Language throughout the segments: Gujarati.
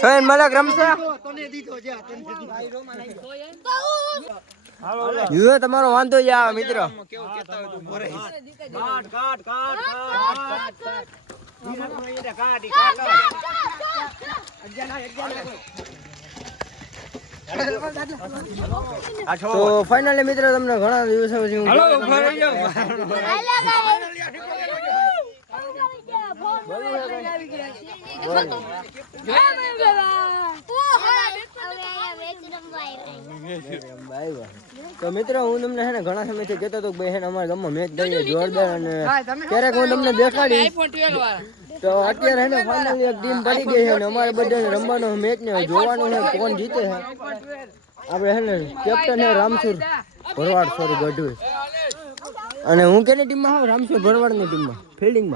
સોયન મલક રમશે યુ તમારો વાંધો જા મિત્રો તો ફાઇનલી મિત્રો તમને ઘણા દિવસો પછી હું તો મિત્રો હું તમને હે ને ઘણા સમયથી કહેતો હતો કે ભાઈ હે ને અમારા ગામમાં મેચ દઈએ જોરદાર અને ક્યારેક હું તમને દેખાડીશ તો અત્યારે હે ને ફાઇનલી એક ટીમ પડી ગઈ છે અને અમારે બધાને રમવાનો મેચ ને જોવાનું છે કોણ જીતે છે આપણે હે ને કેપ્ટન હે રામસુર ભરવાડ સોરી ગઢવી અને હું કેની ટીમમાં હું રામસુર ભરવાડની ટીમમાં ફિલ્ડિંગ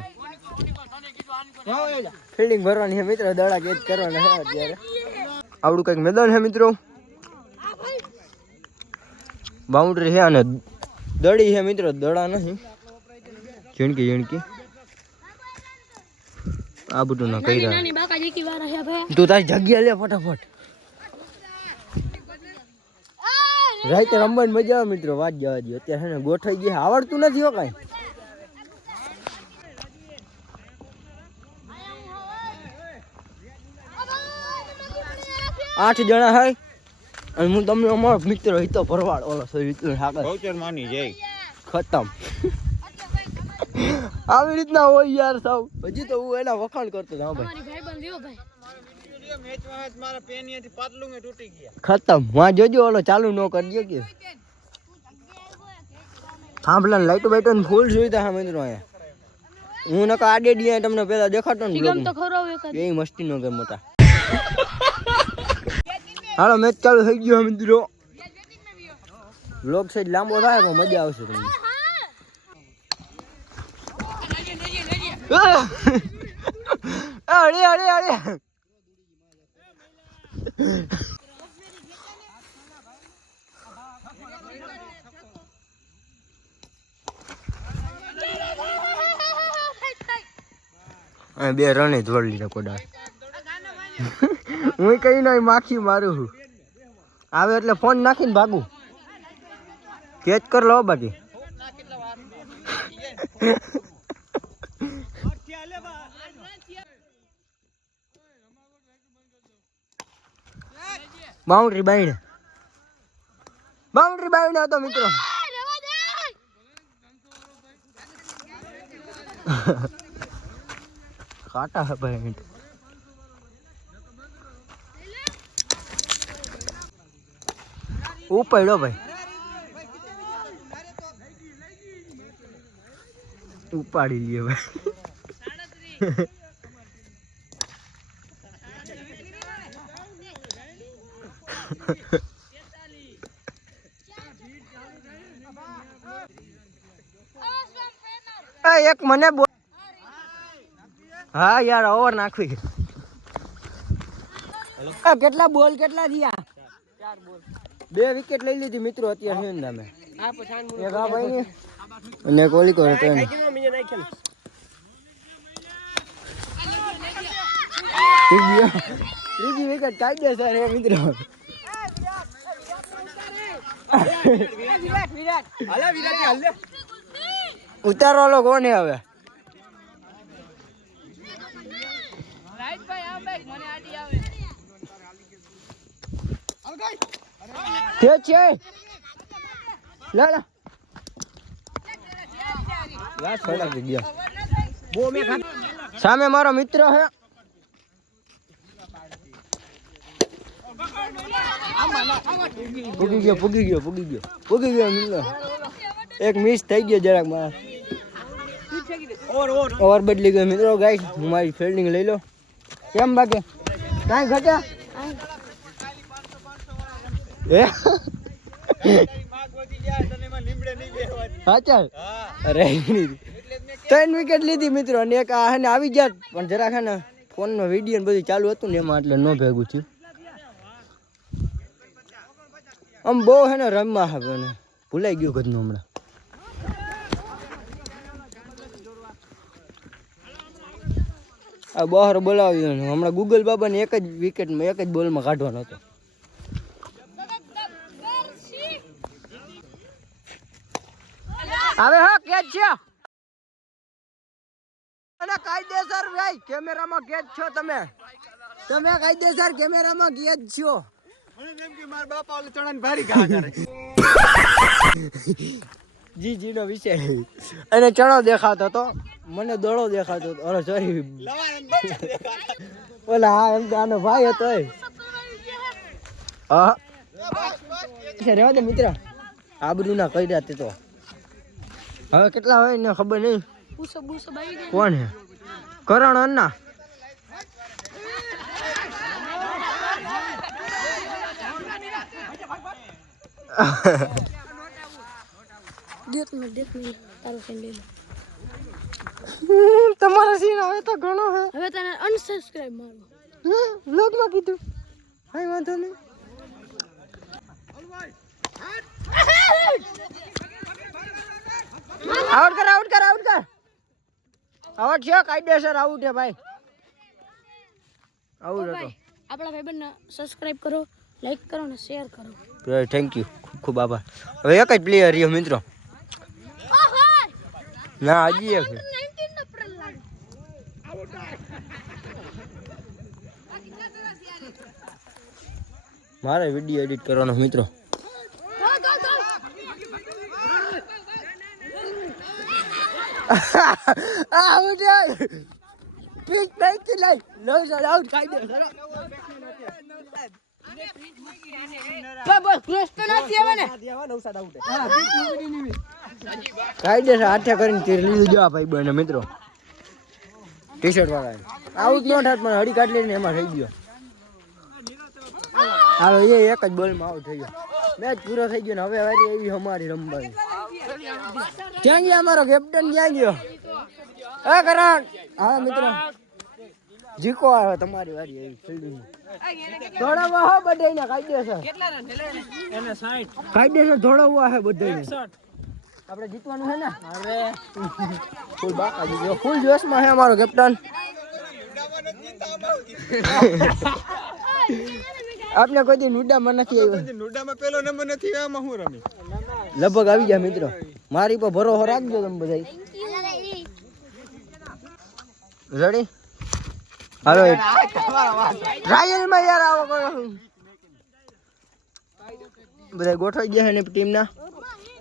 ભરવાની છે મિત્રો દડા કેચ કરવાના છે અત્યારે આવડું કંઈક મેદાન છે મિત્રો બાઉન્ડ્રી છે અને દડી છે મિત્રો દડા નથી ઝીણકી આ બધું ના કહી રહ્યા તું તારી જગ્યા લે ફટાફટ રાતે રમવાની મજા આવે મિત્રો વાત જવા દો અત્યારે છે ને ગોઠવાઈ ગયા આવડતું નથી હો કાંઈ 8 જણા હે અને હું તમને અમારો મિત્ર હિતો ભરવાડ ઓલો હિતો હાકર બહુચર માની જાય ખતમ આવી રીતના હોય યાર સાવ હજી તો હું એના વખાણ કરતો હા ભાઈ ભાઈબંધ રહ્યો ભાઈ મેચમાં મારા પેનિયાથી પાતલું મે તૂટી ગયા ખતમ માં જોજો ઓલો ચાલુ ન કરજો કે થાંભલા લાઈટો બાઈટો ફૂલ સુવિધા હા મિત્રો આયા હું નકા આડે ડીયા તમને પેલા દેખાતો ને બ્લોગ તો ખરાવ એક એ મસ્તી નો કર મોટા હાલો મેચ ચાલુ થઈ ગયો મિત્રો વ્લોગ સાઈડ લાંબો થાય પણ મજા આવશે તમને અરે બે રણે જોડ લીધા કોડા હું કઈ નહીં માખી મારું છું આવે એટલે ફોન નાખીને ભાગું કેચ કર લો બાકી બાઉન્ડ્રી બાઈને હતો મિત્રો કાટા હે ભાઈ ઉપાડ્યો ભાઈ ઉપાડી લ્યો ભાઈ એક મને હા યાર ઓવર નાખવી કેટલા બોલ કેટલા થયા 4 બોલ 2 વિકેટ લઈ લીધી મિત્રો અત્યારે છે ને એક આ ભાઈ ને અને કોલી કો હતો ને ત્રીજી વિકેટ કાઢી દે સર મિત્રો ઉતારવાલો કોને હવે સામે મારો મિત્ર હે પૂગી ગયો એક મિસ થઈ ગયો જરાક મારા ઓવર બદલી ગયો મિત્રો ગાઈસ હું મારી ફિલ્ડિંગ લઈ લો કેમ બાકી કાંઈ ઘટ્યા હા ચાલ અરે 3 વિકેટ લીધી મિત્રો અને એક આ ને આવી ગયા પણ જરાક હે ને ફોન નો વિડિયો ને બધું ચાલુ હતું ને એમાં એટલે નો ભેગું થયું આમ બહુ હે ને રમવા હે ને ભૂલાઈ ગયું ઘરનું હમણાં આ બહાર બોલાવ્યો ને હમણાં ગૂગલ બાબા ને એક જ વિકેટમાં એક જ બોલમાં કાઢવાનો હતો હવે હા કેચ છે અને કાયદેસર ભાઈ કેમેરામાં કેચ છો તમે કાયદેસર કેમેરામાં કેચ છો મને એમ કે માર બાપા ઓલે ચણાને ભારી ઘા કરે જી નો વિષય અને ચણો દેખાતો તો મને દોડો દેખાતો હતો અરે સોરી ઓલા હા એમ તો આનો ભાઈ હતો હા રેવા દે મિત્ર આબરૂ ના કહી રહ્યા તે તો હવે કેટલા હોય ને ખબર નહીં કોણ હે કરણ અન્ના તમારા સીન હવે તો ઘણો હે હવે તને અનસબસ્ક્રાઇબ મારો લોગ માં કીધું હાય વાંધો નહીં આઉટ કર આઉટ છે કાયદેસર આઉટ છે ભાઈ આઉટ હતો આપણા ભાઈબંધને સબસ્ક્રાઇબ કરો લાઈક કરો અને શેર કરો થેન્ક યુ ખૂબ આભાર હવે એક જ પ્લેયર રહ્યો મિત્રો ના હજી એક મારે વિડીયો એડિટ કરવાનો મિત્રો આઉટ પીચ નાખી લઈ નો સર આઉટ ખાઈ દે બસ ક્રોસ તો નથી આવે ને કાઈ દે હાથે કરીને તીર લીધું જો ભાઈ બને મિત્રો ટી-શર્ટ વાળા આઉટ નો થાત પણ હડી કાઢ લઈને એમાં થઈ ગયો હાલો એ એક જ બોલમાં આઉટ થઈ ગયો મેચ પૂરો થઈ ગયો ને હવે વારી એવી અમારી રમવાની ક્યાં ગયા અમારો કેપ્ટન ક્યાં ગયો એ કરણ હા મિત્રો જીકો આવે તમારી વારી એવી ફિલ્ડિંગ દોડાવા હો બધાયને કાયદેસર કેટલા રન એને 60 કાયદેસર દોડાવવા હે બધાયને આપણે જીતવાનું છે ને અરે ફૂલ બાકા જીજો ફૂલ જોશમાં છે અમારો કેપ્ટન આપને કોઈ દી નુડામાં નથી આવ્યો નુડામાં પેલો નંબર નથી આમાં હું રમી લગભગ આવી ગયા મિત્રો મારી પર ભરોસો રાખજો તમે બધાય રેડી હાલો રાયલ માં યાર આવો બધા ગોઠવાઈ ગયા છે ને ટીમ ના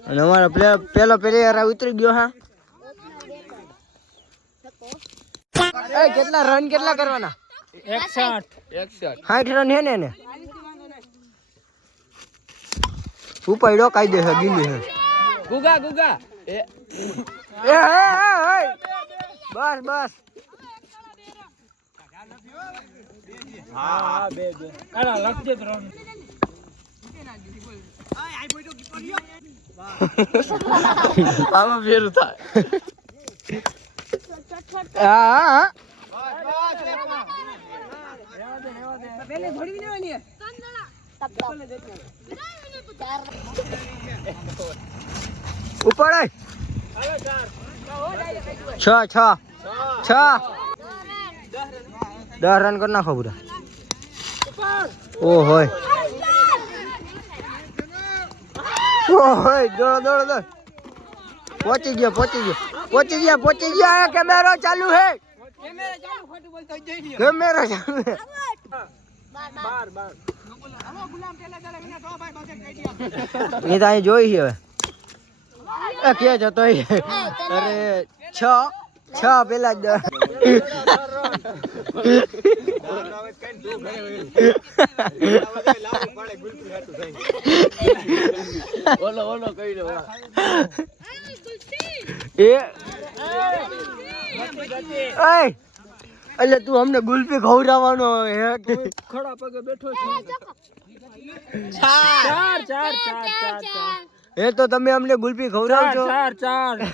અને અમારો પેલો પ્લેયર ઉતરી ગયો હા એ કેટલા રન કેટલા કરવાના 61 રન હે ને ઉપાડ્યો કાયદેસર ગીલી હે ગુગા એ બસ હા બે આલા લખજે ત્રણ આમાં ફેરું થાય હા પેલે થોડી લેવાની ઉપાડાય 6 10 રન કરી નાખો પૂરા ઓ હોય દોડો પહોંચી ગયા કેમેરો ચાલુ હે કેમેરો ચાલુ હે એ તો અહીં જોઈ છે હવે કે જતો અરે 6 પેલા જ ઓલો કઈ દો એટલે તું અમને ગુલ્ફી ખવડાવવાનો ખડા પગે બેઠો છે 4 એ તો તમે અમને ગુલ્ફી ખવડાવજો 4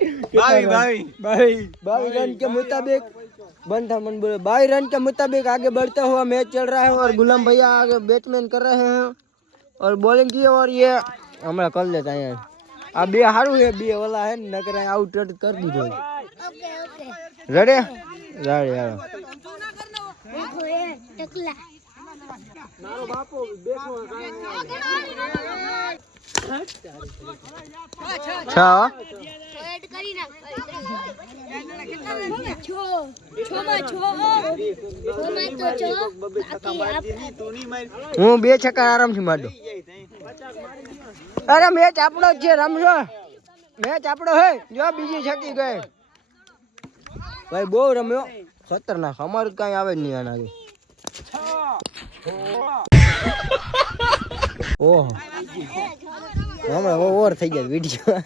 22 रन के मुताबिक बंद था मन बोले 22 रन के मुताबिक आगे बढ़ता हुआ मैच चल रहा है और गुलाम भैया आगे बैट्समैन कर रहे हैं और बॉलिंग की और ये हमारा कर लेता है अब बे हारू है बे वाला है न करे आउट कर दीधो रेडी रेडी यार टकला मारो बापो देखो अच्छा એડ કરી નાખ છો માં તો છો હું 2 છક્કા આરામથી માર દઉં અરે મેચ આપણો જ છે રમજો મેચ આપણો હે જો બીજી છક્કી ગઈ ભાઈ બહુ રમ્યો ખતરનાક અમારું કઈ આવે જ નહીં આના ઓહો હમણાં ઓવર થઈ ગયા વિડીયો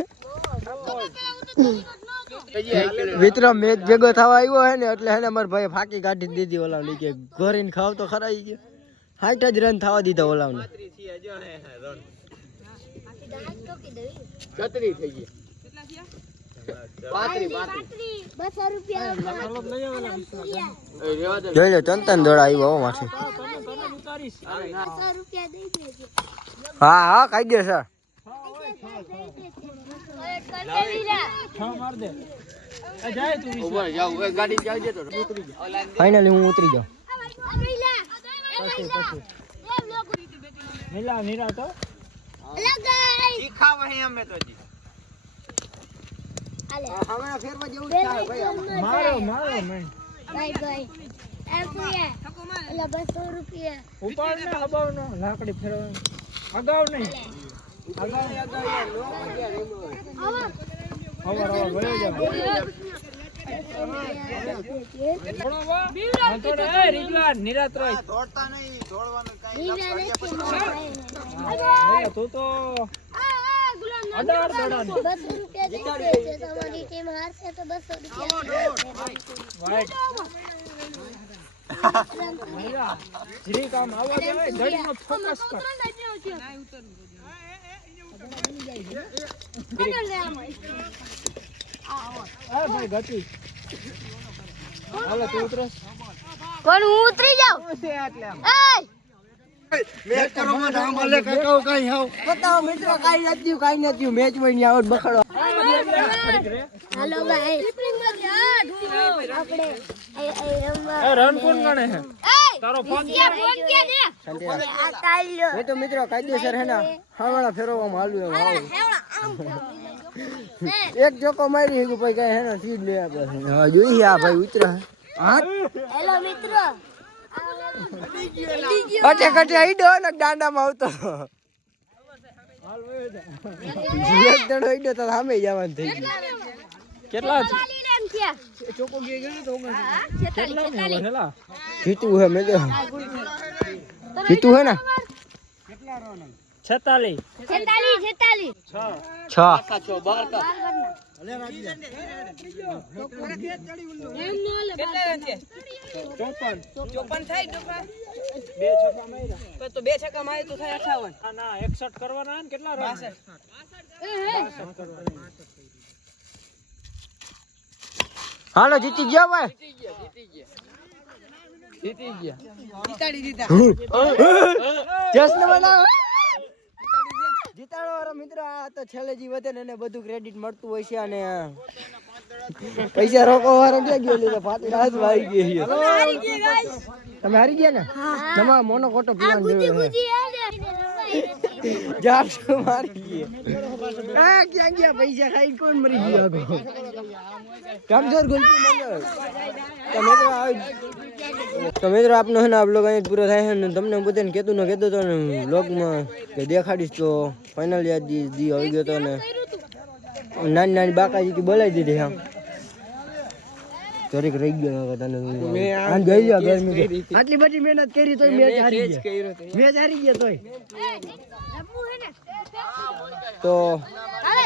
મિત્રો મેચ ભેગો થવા આવ્યો હે ને એટલે હે ને અમારા ભાઈ ફાકી કાઢી દીધી ઓલાવની કે ઘોરીને ખાવ તો ખરાઈ ગયો 60 જ રન થવા દીધા ઓલાવને છત્રી થઈ ગઈ 200 રૂપિયા જોઈ લો તંતન દોડા આવ્યો હો માથે 200 રૂપિયા દઈ દેજો હા હા કાઈ દે સર ફાઇનલી હું ઉતરી જાઉં લાકડી ફેરવા અગાઉ નહીં તું તો શ્રી કામ આવવા દેવાય ગડીનો ફોકસ કર આ ભાઈ ગતિ હાલો તું ઉતર કોણ હું ઉતરી જાઉં મેચ કરો માં નામ આલે કાકાઓ કાઈ આવ બતાવો મિત્રો કાઈ નથી મેચ માં ની આવત બખડો હાલો ભાઈ આપણે રન કોણ ગણે છે તારો ફોન કે દે આ કાલ્યો એ તો મિત્રો કાયદેસર હે ને હાવાળા ફેરવવામાં હાલ્યું એમ હાવ એક જોકો મારી હે ભાઈ કાઈ હે ને સીડ લે આપણે હા જોઈ આ ભાઈ ઉતરા હા હેલો મિત્રો કટે કટે આઈડો ને દાંડામાં આવતો એક દડો આઈડો તો સામે જવાનું થઈ ગયું કેટલા ચોકો ગયો ગયો તો કેટલા ને હેલા જીતું હે મેં જીતું હે ને 46 6 તો 2 છક્કા મારે તો થાય 58 ના 61 કરવાના ને કેટલા રન 62 હાલો જીતી ગયા ભાઈ જીતાડી દીધા જશ્ન મનાવો જીતાડો વાળો મિત્ર આ તો છેલ્લે જી વધે ને એને બધું ક્રેડિટ મળતું હોય છે અને પૈસા રોકો વાળો ક્યાં ગયો લીધો ફાટી રાત આવી ગઈ છે તમે હારી ગયા ને તમારો મોનો કોટો પ્લાન જોયો છે જાપ મારી ગઈ આ ક્યાં ગયા પૈસા ખાઈ કોણ મરી ગયો કામસર ગોલપી મંગળ તો મિત્રો આપનો હે ને આ બ્લોગ અહીં પૂરો થાય છે ને તમને બધાને કહેતો તો ને બ્લોગમાં કે દેખાડીશ તો ફાઇનલ યાદ દી આવી ગયો તો ને નાની બાકાજી બોલાવી દીધી આમ થોડીક રહી ગયો તને આન ગઈ ગયો ગરમી આટલી બધી મહેનત કરી તોય મેચ હારી ગયા તોય તો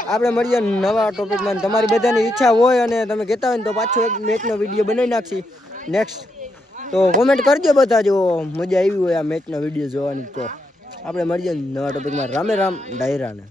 આપણે મળીએ નવા ટોપિકમાં તમારી બધાની ઈચ્છા હોય અને તમે કહેતા હોય ને તો પાછો એક મેચનો વિડીયો બનાવી નાખશી નેક્સ્ટ તો કોમેન્ટ કરજો બધા જો મજા આવી હોય આ મેચનો વિડીયો જોવાની તો આપણે મળીએ નવા ટોપિકમાં રામે રામ ડાયરાને